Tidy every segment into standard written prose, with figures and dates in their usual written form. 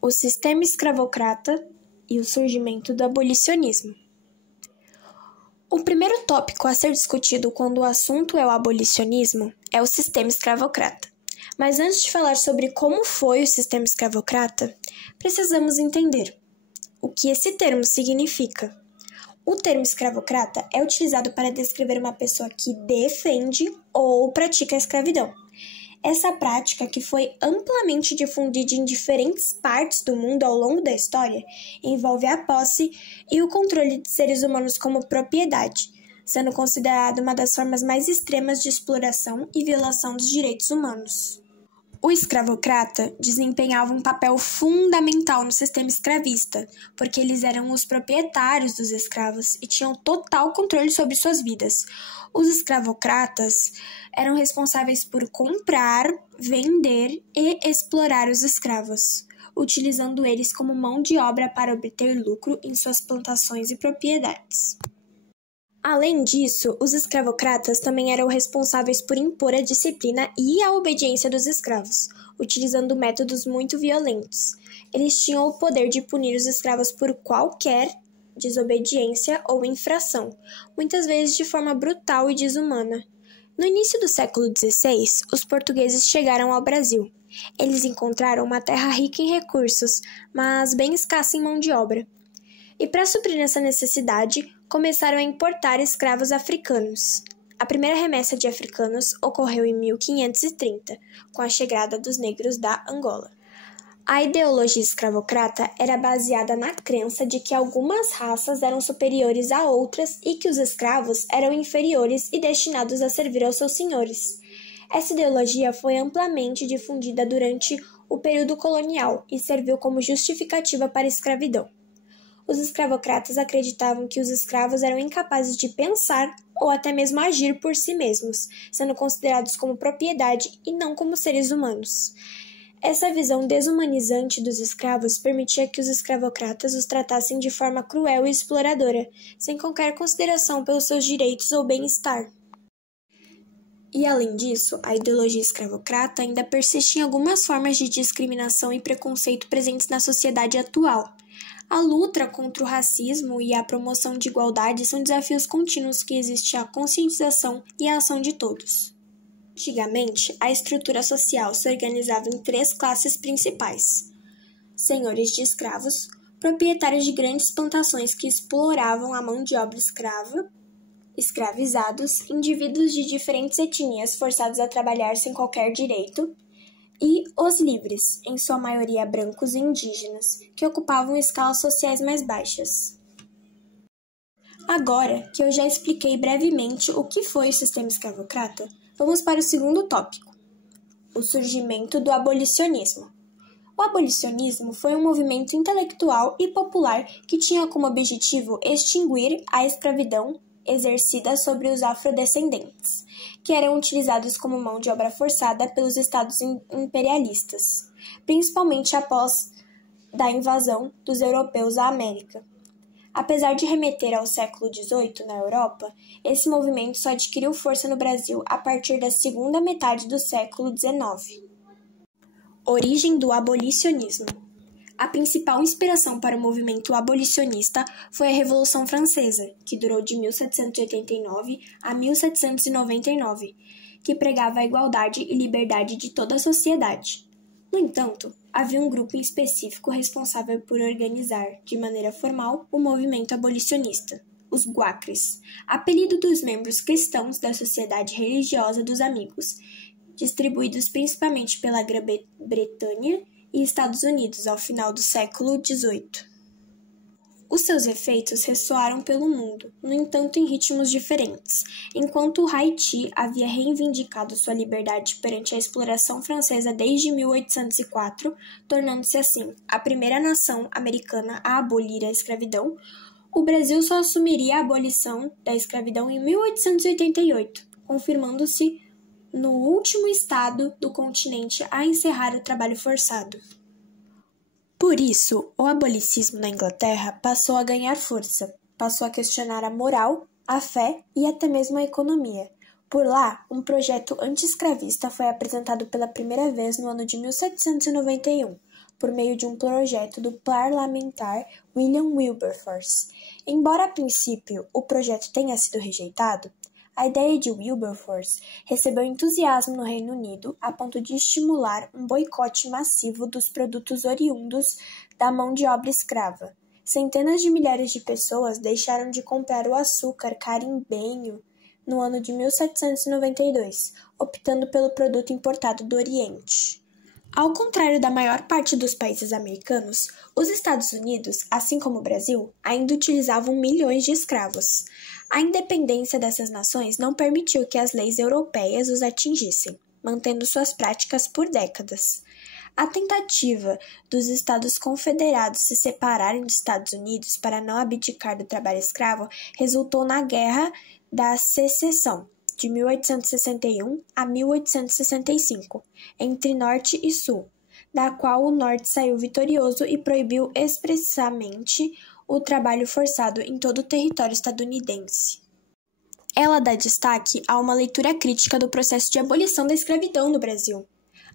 o sistema escravocrata e o surgimento do abolicionismo. O primeiro tópico a ser discutido quando o assunto é o abolicionismo é o sistema escravocrata. Mas antes de falar sobre como foi o sistema escravocrata, precisamos entender o que esse termo significa. O termo escravocrata é utilizado para descrever uma pessoa que defende ou pratica a escravidão. Essa prática, que foi amplamente difundida em diferentes partes do mundo ao longo da história, envolve a posse e o controle de seres humanos como propriedade, sendo considerada uma das formas mais extremas de exploração e violação dos direitos humanos. O escravocrata desempenhava um papel fundamental no sistema escravista, porque eles eram os proprietários dos escravos e tinham total controle sobre suas vidas. Os escravocratas eram responsáveis por comprar, vender e explorar os escravos, utilizando eles como mão de obra para obter lucro em suas plantações e propriedades. Além disso, os escravocratas também eram responsáveis por impor a disciplina e a obediência dos escravos, utilizando métodos muito violentos. Eles tinham o poder de punir os escravos por qualquer desobediência ou infração, muitas vezes de forma brutal e desumana. No início do século XVI, os portugueses chegaram ao Brasil. Eles encontraram uma terra rica em recursos, mas bem escassa em mão de obra. E para suprir essa necessidade, começaram a importar escravos africanos. A primeira remessa de africanos ocorreu em 1530, com a chegada dos negros da Angola. A ideologia escravocrata era baseada na crença de que algumas raças eram superiores a outras e que os escravos eram inferiores e destinados a servir aos seus senhores. Essa ideologia foi amplamente difundida durante o período colonial e serviu como justificativa para a escravidão. Os escravocratas acreditavam que os escravos eram incapazes de pensar ou até mesmo agir por si mesmos, sendo considerados como propriedade e não como seres humanos. Essa visão desumanizante dos escravos permitia que os escravocratas os tratassem de forma cruel e exploradora, sem qualquer consideração pelos seus direitos ou bem-estar. E, além disso, a ideologia escravocrata ainda persiste em algumas formas de discriminação e preconceito presentes na sociedade atual. A luta contra o racismo e a promoção de igualdade são desafios contínuos que exigem a conscientização e a ação de todos. Antigamente, a estrutura social se organizava em 3 classes principais: senhores de escravos, proprietários de grandes plantações que exploravam a mão de obra escrava, escravizados, indivíduos de diferentes etnias forçados a trabalhar sem qualquer direito, e os livres, em sua maioria brancos e indígenas, que ocupavam escalas sociais mais baixas. Agora que eu já expliquei brevemente o que foi o sistema escravocrata, vamos para o segundo tópico, o surgimento do abolicionismo. O abolicionismo foi um movimento intelectual e popular que tinha como objetivo extinguir a escravidão exercida sobre os afrodescendentes, que eram utilizados como mão de obra forçada pelos estados imperialistas, principalmente após da invasão dos europeus à América. Apesar de remeter ao século XVIII na Europa, esse movimento só adquiriu força no Brasil a partir da segunda metade do século XIX. Origem do abolicionismo. A principal inspiração para o movimento abolicionista foi a Revolução Francesa, que durou de 1789 a 1799, que pregava a igualdade e liberdade de toda a sociedade. No entanto, havia um grupo em específico responsável por organizar, de maneira formal, o movimento abolicionista, os Guacres, apelido dos membros cristãos da Sociedade Religiosa dos Amigos, distribuídos principalmente pela Grã-Bretanha e Estados Unidos ao final do século XVIII. Os seus efeitos ressoaram pelo mundo, no entanto em ritmos diferentes. Enquanto o Haiti havia reivindicado sua liberdade perante a exploração francesa desde 1804, tornando-se assim a primeira nação americana a abolir a escravidão, o Brasil só assumiria a abolição da escravidão em 1888, confirmando-se no último estado do continente a encerrar o trabalho forçado. Por isso, o abolicismo na Inglaterra passou a ganhar força, passou a questionar a moral, a fé e até mesmo a economia. Por lá, um projeto anti-escravista foi apresentado pela primeira vez no ano de 1791, por meio de um projeto do parlamentar William Wilberforce. Embora a princípio o projeto tenha sido rejeitado, a ideia de Wilberforce recebeu entusiasmo no Reino Unido a ponto de estimular um boicote massivo dos produtos oriundos da mão de obra escrava. Centenas de milhares de pessoas deixaram de comprar o açúcar carimbenho no ano de 1792, optando pelo produto importado do Oriente. Ao contrário da maior parte dos países americanos, os Estados Unidos, assim como o Brasil, ainda utilizavam milhões de escravos. A independência dessas nações não permitiu que as leis europeias os atingissem, mantendo suas práticas por décadas. A tentativa dos Estados Confederados se separarem dos Estados Unidos para não abdicar do trabalho escravo resultou na Guerra da Secessão, de 1861 a 1865, entre Norte e Sul, da qual o Norte saiu vitorioso e proibiu expressamente o trabalho forçado em todo o território estadunidense. Ela dá destaque a uma leitura crítica do processo de abolição da escravidão no Brasil.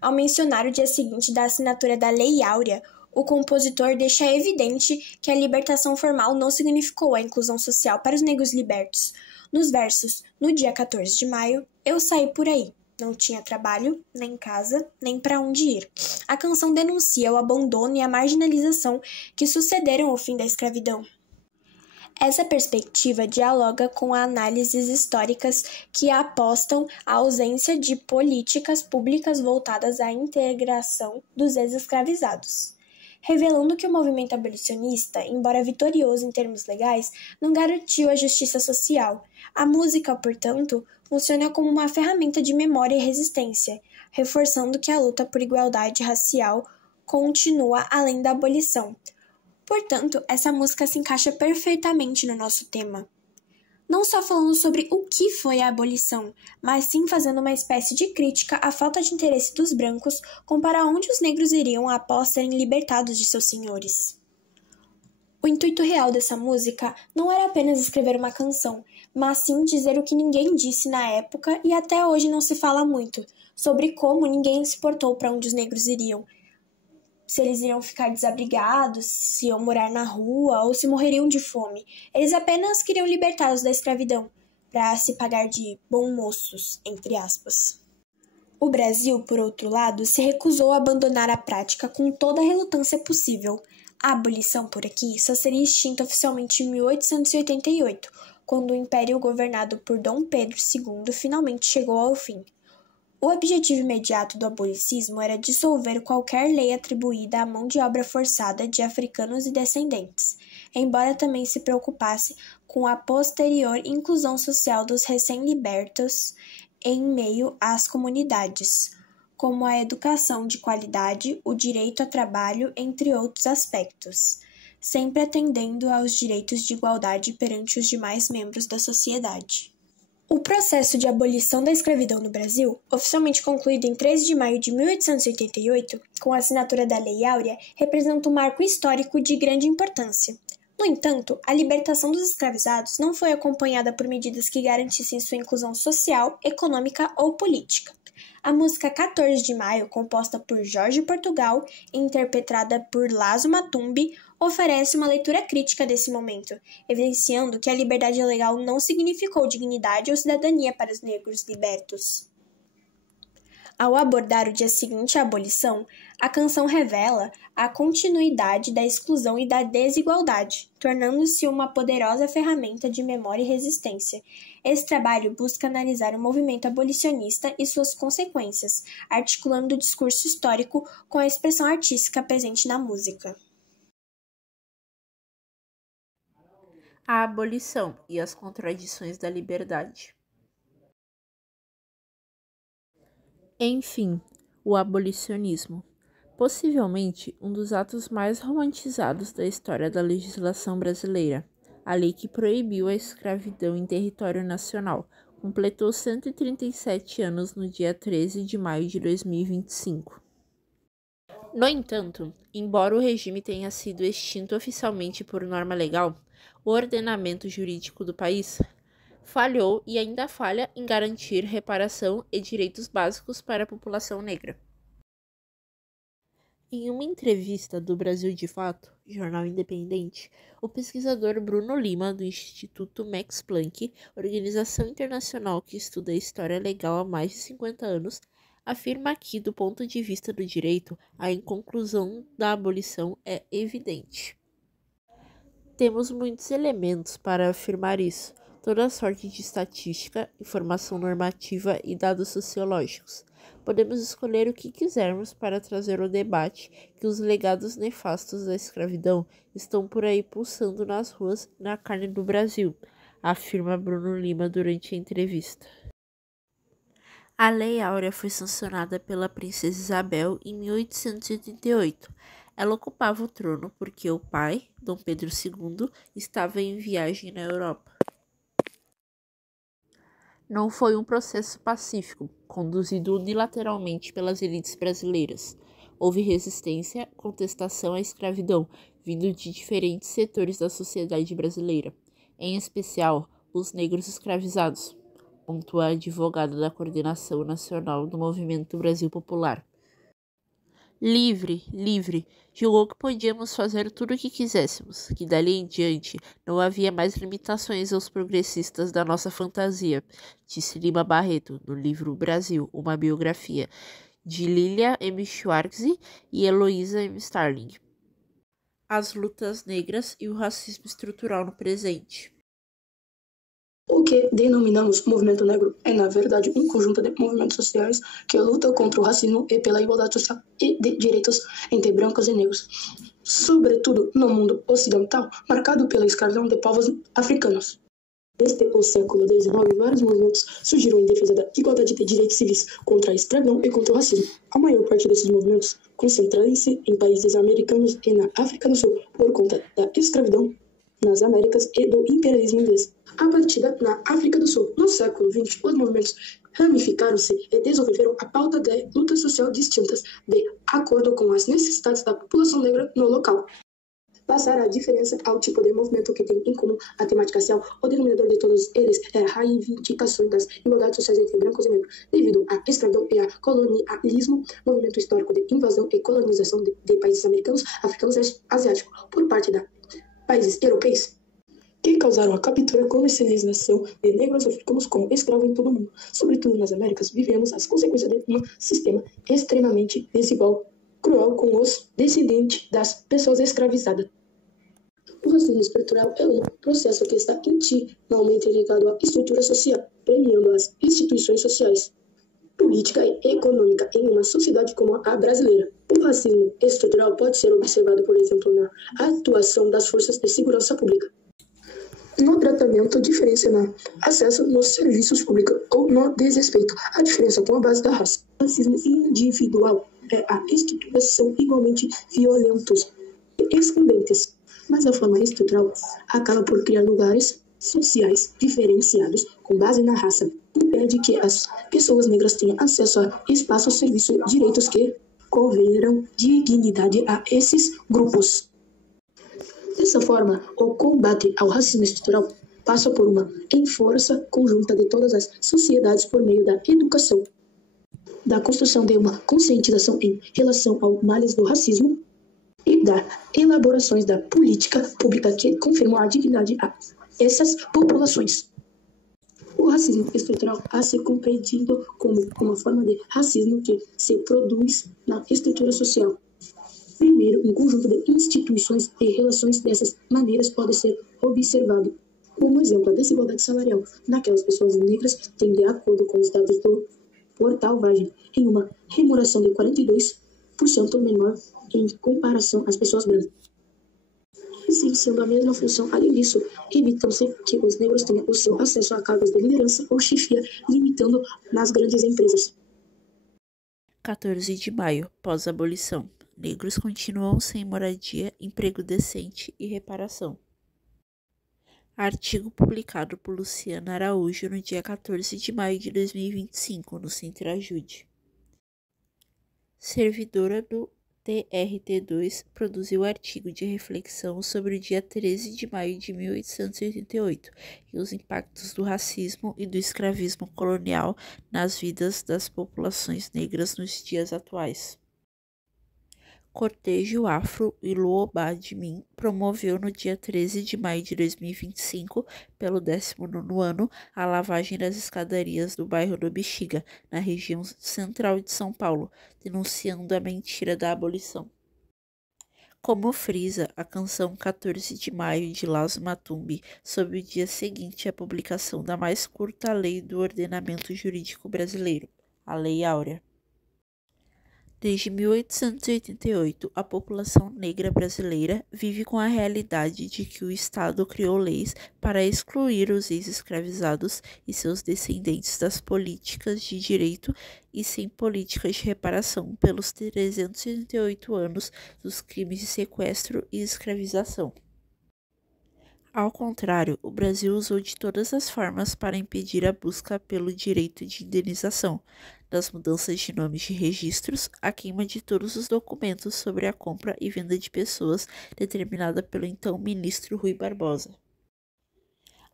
Ao mencionar o dia seguinte da assinatura da Lei Áurea, o compositor deixa evidente que a libertação formal não significou a inclusão social para os negros libertos. Nos versos, no dia 14 de maio, eu saí por aí. Não tinha trabalho, nem casa, nem para onde ir. A canção denuncia o abandono e a marginalização que sucederam ao fim da escravidão. Essa perspectiva dialoga com análises históricas que apostam a ausência de políticas públicas voltadas à integração dos ex-escravizados, revelando que o movimento abolicionista, embora vitorioso em termos legais, não garantiu a justiça social. A música, portanto, funciona como uma ferramenta de memória e resistência, reforçando que a luta por igualdade racial continua além da abolição. Portanto, essa música se encaixa perfeitamente no nosso tema. Não só falando sobre o que foi a abolição, mas sim fazendo uma espécie de crítica à falta de interesse dos brancos com para onde os negros iriam após serem libertados de seus senhores. O intuito real dessa música não era apenas escrever uma canção, mas sim dizer o que ninguém disse na época e até hoje não se fala muito, sobre como ninguém se portou para onde os negros iriam. Se eles iriam ficar desabrigados, se iam morar na rua ou se morreriam de fome. Eles apenas queriam libertá-los da escravidão, para se pagar de bons moços, entre aspas. O Brasil, por outro lado, se recusou a abandonar a prática com toda a relutância possível. A abolição por aqui só seria extinta oficialmente em 1888, quando o império governado por Dom Pedro II finalmente chegou ao fim. O objetivo imediato do abolicismo era dissolver qualquer lei atribuída à mão de obra forçada de africanos e descendentes, embora também se preocupasse com a posterior inclusão social dos recém-libertos em meio às comunidades, como a educação de qualidade, o direito ao trabalho, entre outros aspectos, sempre atendendo aos direitos de igualdade perante os demais membros da sociedade. O processo de abolição da escravidão no Brasil, oficialmente concluído em 13 de maio de 1888, com a assinatura da Lei Áurea, representa um marco histórico de grande importância. No entanto, a libertação dos escravizados não foi acompanhada por medidas que garantissem sua inclusão social, econômica ou política. A música 14 de Maio, composta por Jorge Portugal e interpretada por Lazo Matumbi, oferece uma leitura crítica desse momento, evidenciando que a liberdade legal não significou dignidade ou cidadania para os negros libertos. Ao abordar o dia seguinte à abolição, a canção revela a continuidade da exclusão e da desigualdade, tornando-se uma poderosa ferramenta de memória e resistência. Esse trabalho busca analisar o movimento abolicionista e suas consequências, articulando o discurso histórico com a expressão artística presente na música. A abolição e as contradições da liberdade. Enfim, o abolicionismo. Possivelmente um dos atos mais romantizados da história da legislação brasileira. A lei que proibiu a escravidão em território nacional completou 137 anos no dia 13 de maio de 2025. No entanto, embora o regime tenha sido extinto oficialmente por norma legal, o ordenamento jurídico do país falhou e ainda falha em garantir reparação e direitos básicos para a população negra. Em uma entrevista do Brasil de Fato, jornal independente, o pesquisador Bruno Lima, do Instituto Max Planck, organização internacional que estuda a história legal há mais de 50 anos, afirma que, do ponto de vista do direito, a inconclusão da abolição é evidente. Temos muitos elementos para afirmar isso, toda sorte de estatística, informação normativa e dados sociológicos. Podemos escolher o que quisermos para trazer ao debate que os legados nefastos da escravidão estão por aí pulsando nas ruas e na carne do Brasil, afirma Bruno Lima durante a entrevista. A Lei Áurea foi sancionada pela Princesa Isabel em 1888. Ela ocupava o trono porque o pai, Dom Pedro II, estava em viagem na Europa. Não foi um processo pacífico, conduzido unilateralmente pelas elites brasileiras. Houve resistência, contestação à escravidão, vindo de diferentes setores da sociedade brasileira, em especial os negros escravizados, pontua a advogada da Coordenação Nacional do Movimento Brasil Popular. Livre, julgou que podíamos fazer tudo o que quiséssemos, que dali em diante não havia mais limitações aos progressistas da nossa fantasia, disse Lima Barreto, no livro Brasil, uma biografia, de Lilia M. Schwartz e Heloísa M. Starling. As lutas negras e o racismo estrutural no presente. O que denominamos movimento negro é, na verdade, um conjunto de movimentos sociais que lutam contra o racismo e pela igualdade social e de direitos entre brancos e negros, sobretudo no mundo ocidental, marcado pela escravidão de povos africanos. Desde o século XIX, vários movimentos surgiram em defesa da igualdade de direitos civis, contra a escravidão e contra o racismo. A maior parte desses movimentos concentraram-se em países americanos e na África do Sul, por conta da escravidão nas Américas e do imperialismo inglês. A partir na África do Sul, no século XX, os movimentos ramificaram-se e desenvolveram a pauta de luta social distintas, de acordo com as necessidades da população negra no local. Passar a diferença ao tipo de movimento que tem em comum a temática racial, o denominador de todos eles é a reivindicação das igualdades sociais entre brancos e negros, devido à escravidão e ao colonialismo, movimento histórico de invasão e colonização de países americanos, africanos e asiáticos por parte de países europeus, que causaram a captura e comercialização de negros africanos como escravos em todo o mundo. Sobretudo nas Américas, vivemos as consequências de um sistema extremamente desigual, cruel com os descendentes das pessoas escravizadas. O racismo estrutural é um processo que está intimamente ligado à estrutura social, premiando as instituições sociais, política e econômica em uma sociedade como a brasileira. O racismo estrutural pode ser observado, por exemplo, na atuação das forças de segurança pública, no tratamento diferenciado, acesso nos serviços públicos ou no desrespeito à diferença com a base da raça. O racismo individual é a estruturação igualmente violentos e excludentes, mas a forma estrutural acaba por criar lugares sociais diferenciados com base na raça, impede que as pessoas negras tenham acesso a espaço, serviço e direitos que conferam dignidade a esses grupos. Dessa forma, o combate ao racismo estrutural passa por uma força conjunta de todas as sociedades por meio da educação, da construção de uma conscientização em relação aos males do racismo e da elaborações da política pública que confirmam a dignidade a essas populações. O racismo estrutural a ser compreendido como uma forma de racismo que se produz na estrutura social. Primeiro, um conjunto de instituições e relações dessas maneiras pode ser observado. Como exemplo, a desigualdade salarial naquelas pessoas negras tem, de acordo com os dados do portal Vagem, em uma remuneração de 42% menor em comparação às pessoas brancas. Sendo a mesma função, além disso, evitam-se que os negros tenham o seu acesso a cargos de liderança ou chefia, limitando nas grandes empresas. 14 de maio, pós-abolição. Negros continuam sem moradia, emprego decente e reparação. Artigo publicado por Luciana Araújo no dia 14 de maio de 2025, no Centro Ajude. Servidora do TRT2 produziu artigo de reflexão sobre o dia 13 de maio de 1888 e os impactos do racismo e do escravismo colonial nas vidas das populações negras nos dias atuais. Cortejo Afro Iluobá de Min promoveu no dia 13 de maio de 2025, pelo 19º ano, a lavagem das escadarias do bairro do Bexiga, na região central de São Paulo, denunciando a mentira da abolição. Como frisa a canção 14 de maio de Lazo Matumbi, sob o dia seguinte à publicação da mais curta lei do ordenamento jurídico brasileiro, a Lei Áurea. Desde 1888, a população negra brasileira vive com a realidade de que o Estado criou leis para excluir os ex-escravizados e seus descendentes das políticas de direito e sem políticas de reparação pelos 388 anos dos crimes de sequestro e escravização. Ao contrário, o Brasil usou de todas as formas para impedir a busca pelo direito de indenização, das mudanças de nomes de registros à queima de todos os documentos sobre a compra e venda de pessoas determinada pelo então ministro Rui Barbosa.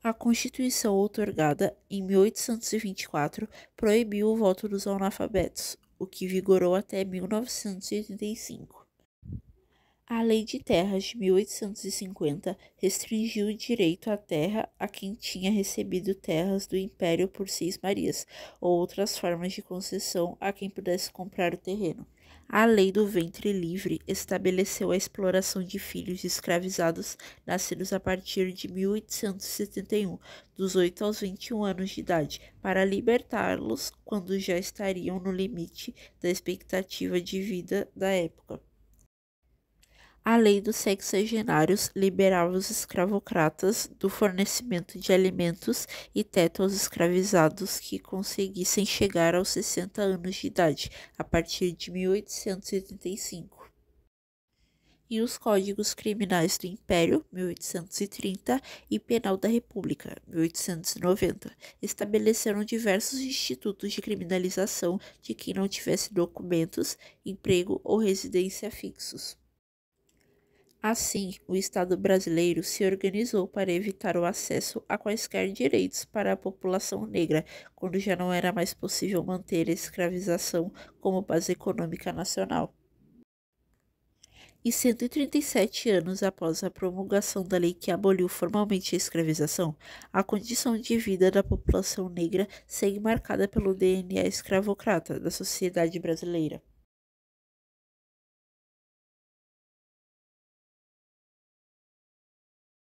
A Constituição outorgada em 1824 proibiu o voto dos analfabetos, o que vigorou até 1985. A Lei de Terras de 1850 restringiu o direito à terra a quem tinha recebido terras do Império por 6 Marias, ou outras formas de concessão a quem pudesse comprar o terreno. A Lei do Ventre Livre estabeleceu a exploração de filhos escravizados nascidos a partir de 1871, dos 8 aos 21 anos de idade, para libertá-los quando já estariam no limite da expectativa de vida da época. A Lei dos Sexagenários liberava os escravocratas do fornecimento de alimentos e teto aos escravizados que conseguissem chegar aos 60 anos de idade, a partir de 1885. E os Códigos Criminais do Império, 1830, e Penal da República, 1890, estabeleceram diversos institutos de criminalização de quem não tivesse documentos, emprego ou residência fixos. Assim, o Estado brasileiro se organizou para evitar o acesso a quaisquer direitos para a população negra, quando já não era mais possível manter a escravização como base econômica nacional. E 137 anos após a promulgação da lei que aboliu formalmente a escravização, a condição de vida da população negra segue marcada pelo DNA escravocrata da sociedade brasileira.